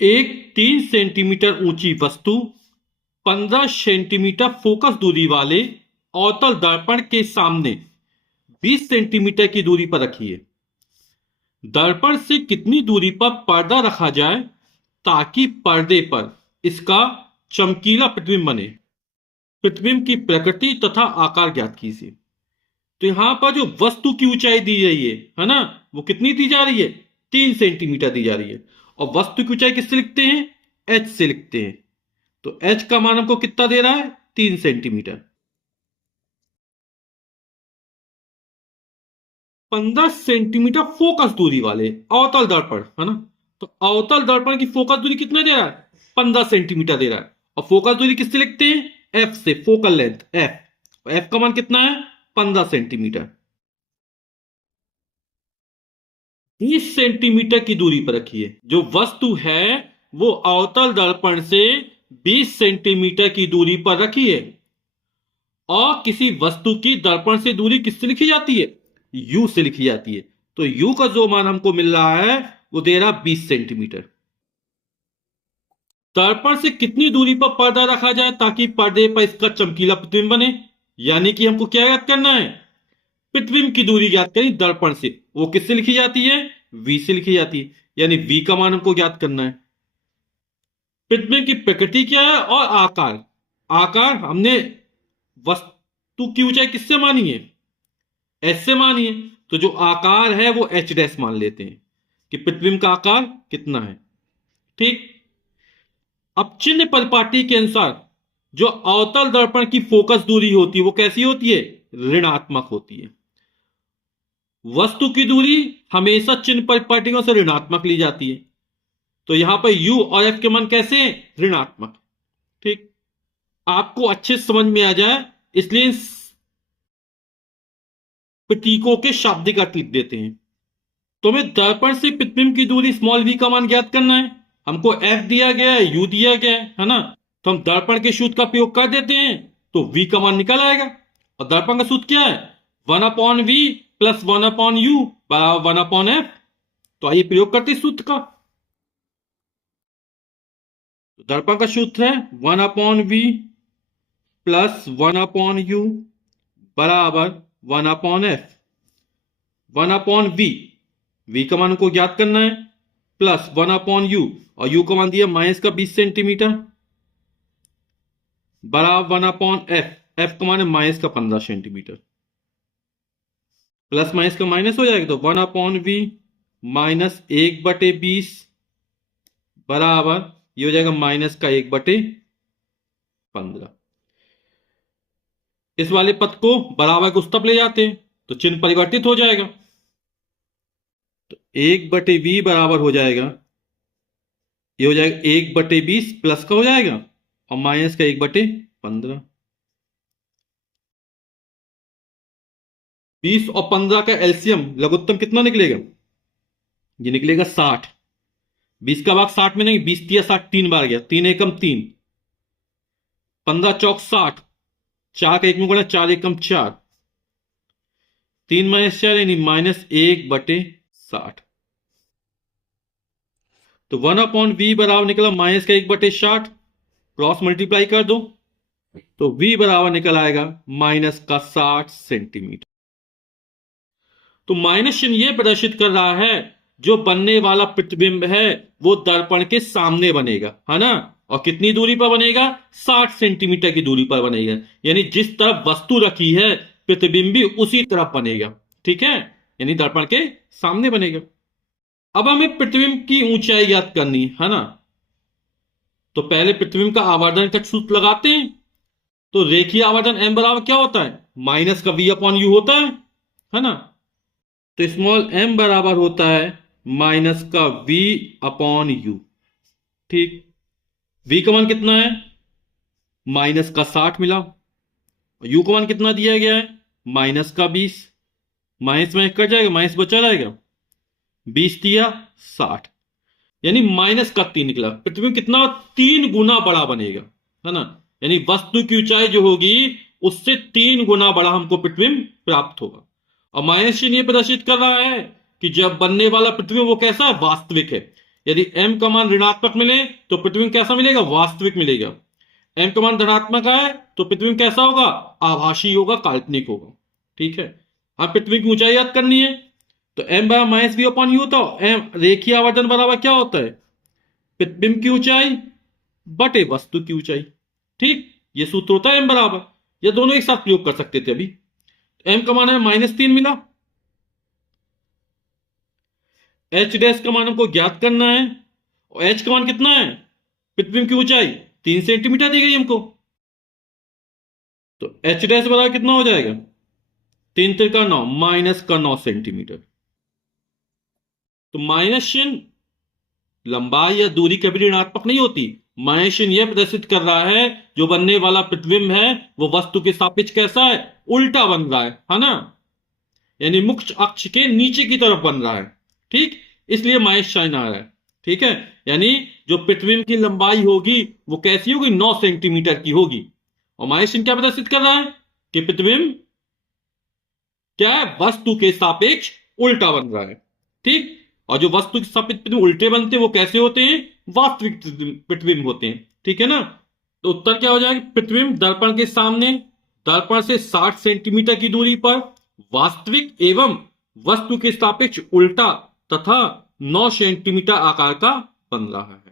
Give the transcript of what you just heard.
एक 3 सेंटीमीटर ऊंची वस्तु 15 सेंटीमीटर फोकस दूरी वाले अवतल दर्पण के सामने 20 सेंटीमीटर की दूरी पर रखी है। दर्पण से कितनी दूरी पर पर्दा रखा जाए ताकि पर्दे पर इसका चमकीला प्रतिबिंब बने। प्रतिबिंब की प्रकृति तथा आकार ज्ञात कीजिए। तो यहां पर जो वस्तु की ऊंचाई दी गई है ना, वो कितनी दी जा रही है? 3 सेंटीमीटर दी जा रही है। और वस्तु की ऊंचाई किससे लिखते हैं? एच से लिखते हैं। तो एच का मान हमको कितना दे रहा है? 3 सेंटीमीटर। 15 सेंटीमीटर फोकस दूरी वाले अवतल दर्पण, है ना। तो अवतल दर्पण की फोकस दूरी कितना दे रहा है? 15 सेंटीमीटर दे रहा है। और फोकस दूरी किससे लिखते हैं? एफ से, फोकल लेंथ एफ। एफ का मान कितना है? 15 सेंटीमीटर। 20 सेंटीमीटर की दूरी पर रखिए। जो वस्तु है वो अवतल दर्पण से 20 सेंटीमीटर की दूरी पर रखी है। और किसी वस्तु की दर्पण से दूरी किससे लिखी जाती है? यू से लिखी जाती है। तो यू का जो मान हमको मिल रहा है वो दे रहा 20 सेंटीमीटर। दर्पण से कितनी दूरी पर पर्दा रखा जाए ताकि पर्दे पर इसका चमकीला प्रतिबिंब बने। यानी कि हमको क्या याद करना है? प्रतिबिंब की दूरी ज्ञात करें दर्पण से। वो किससे लिखी जाती है? वी से लिखी जाती है। यानी वी का मान हमको ज्ञात करना है। प्रतिबिंब की प्रकृति क्या है और आकार। आकार हमने वस्तु की ऊंचाई किससे मानी है? एच से मानी है। तो जो आकार है वो एच डैश मान लेते हैं कि प्रतिबिंब का आकार कितना है। ठीक। अब चिन्ह परिपाटी के अनुसार जो अवतल दर्पण की फोकस दूरी होती है वो कैसी होती है? ऋणात्मक होती है। वस्तु की दूरी हमेशा चिन्ह परिपाटियों से ऋणात्मक ली जाती है। तो यहां पर u और f के मान कैसे हैं? ऋणात्मक। ठीक। आपको अच्छे से समझ में आ जाए इसलिए प्रतीकों के शाब्दिक अर्थ लिख देते हैं। तो हमें दर्पण से प्रतिबिंब की दूरी स्मॉल v का मान ज्ञात करना है। हमको f दिया गया है, u दिया गया है ना। तो हम दर्पण के सूत्र का प्रयोग कर देते हैं तो v का मान निकल आएगा। और दर्पण का सूत्र क्या है? 1/v प्लस 1/u बराबर 1/f। तो आइए प्रयोग करते हैं सूत्र का। दर्पण का सूत्र है 1/v प्लस 1/u बराबर 1/f। 1/v, v का मान को ज्ञात करना है, प्लस 1/u और u का मान दिया माइनस का 20 सेंटीमीटर बराबर 1/f। f का मान है माइनस का 15 सेंटीमीटर। प्लस माइनस का माइनस हो जाएगा तो 1/v माइनस 1/20 बराबर ये हो जाएगा माइनस का 1/15। इस वाले पद को बराबर के उस तरफ ले जाते हैं तो चिन्ह परिवर्तित हो जाएगा। तो 1/v बराबर हो जाएगा, ये हो जाएगा 1/20 प्लस का हो जाएगा और माइनस का 1/15। 20 और 15 का एलसीएम लघुत्तम कितना निकलेगा? ये निकलेगा 60। 20 का भाग 60 में नहीं, 20 तिया 60 3 बार गया, 3 एकम 3, 15 चौक 60, 4 का 1 में गुणा 4 एकम 4, 3 माइनस 4 यानी -1/60। तो 1/v बराबर निकला माइनस का 1/60। क्रॉस मल्टीप्लाई कर दो तो v बराबर निकल आएगा माइनस का 60 सेंटीमीटर। तो माइनस चिन्ह यह प्रदर्शित कर रहा है जो बनने वाला प्रतिबिंब है वो दर्पण के सामने बनेगा, है ना। और कितनी दूरी पर बनेगा? 60 सेंटीमीटर की दूरी पर बनेगा। यानी जिस तरफ वस्तु रखी है प्रतिबिंब भी उसी तरफ बनेगा। ठीक है, यानी दर्पण के सामने बनेगा। अब हमें प्रतिबिंब की ऊंचाई ज्ञात करनी है ना। तो पहले प्रतिबिंब का आवर्धन का सूत्र लगाते हैं। तो रेखीय आवर्धन m बराबर क्या होता है? माइनस का v/u होता है ना। तो स्मॉल m बराबर होता है माइनस का v/u। ठीक। v का मान कितना है? माइनस का 60 मिला। u का मान कितना दिया गया है? माइनस का 20। माइनस में कट जाएगा, माइनस बचा रहेगा, 20 दिया 60, यानी माइनस का 3 निकला। प्रतिबिंब कितना? 3 गुना बड़ा बनेगा, है ना। यानी वस्तु की ऊंचाई जो होगी उससे 3 गुना बड़ा हमको प्रतिबिंब प्राप्त होगा। और माइनस चिन्ह यह प्रदर्शित कर रहा है कि जब बनने वाला प्रतिबिंब वो कैसा है? वास्तविक है। यदि m का मान ऋणात्मक मिले तो प्रतिबिंब कैसा मिलेगा? वास्तविक मिलेगा। m का मान धनात्मक है तो प्रतिबिंब कैसा होगा? आभासी होगा, काल्पनिक होगा। ठीक है, अब प्रतिबिंब की ऊंचाई याद करनी है तो m बराबर माइनस बी अपॉन यू होता है। m रेखीय आवर्धन बराबर क्या होता है? प्रतिबिंब की ऊंचाई बटे वस्तु की ऊंचाई। ठीक, ये सूत्र होता है m बराबर, ये दोनों एक साथ प्रयोग कर सकते थे। अभी m का मान है -3 मिला, h डैश का मान हमको ज्ञात करना है और h का मान कितना है? प्रतिबिंब की ऊंचाई 3 सेंटीमीटर दी गई हमको, तो h डैश बराबर कितना हो जाएगा? 3 3 का 9 माइनस का 9 सेंटीमीटर। तो माइनस चिन्ह लंबाई या दूरी कभी ऋणात्मक नहीं होती। माइनस चिन्ह यह प्रदर्शित कर रहा है जो बनने वाला प्रतिबिंब है वो वस्तु के सापेक्ष कैसा है? उल्टा बन रहा है ना, यानी मुख्य अक्ष के नीचे की तरफ बन रहा है। ठीक, इसलिए माइनस साइन आ रहा है। ठीक है, यानी जो प्रतिबिंब की लंबाई होगी वो कैसी होगी? 9 सेंटीमीटर की होगी। और माइनस चिन्ह क्या प्रदर्शित कर रहा है कि प्रतिबिंब क्या है? वस्तु के सापेक्ष उल्टा बन रहा है। ठीक, और जो वस्तु के सापेक्ष प्रतिबिंब उल्टे बनते हैं वो कैसे होते हैं? वास्तविक प्रतिबिंब होते हैं। ठीक है ना, तो उत्तर क्या हो जाएगा? प्रतिबिंब दर्पण के सामने दर्पण से 60 सेंटीमीटर की दूरी पर वास्तविक एवं वस्तु के सापेक्ष उल्टा तथा 9 सेंटीमीटर आकार का बन रहा है।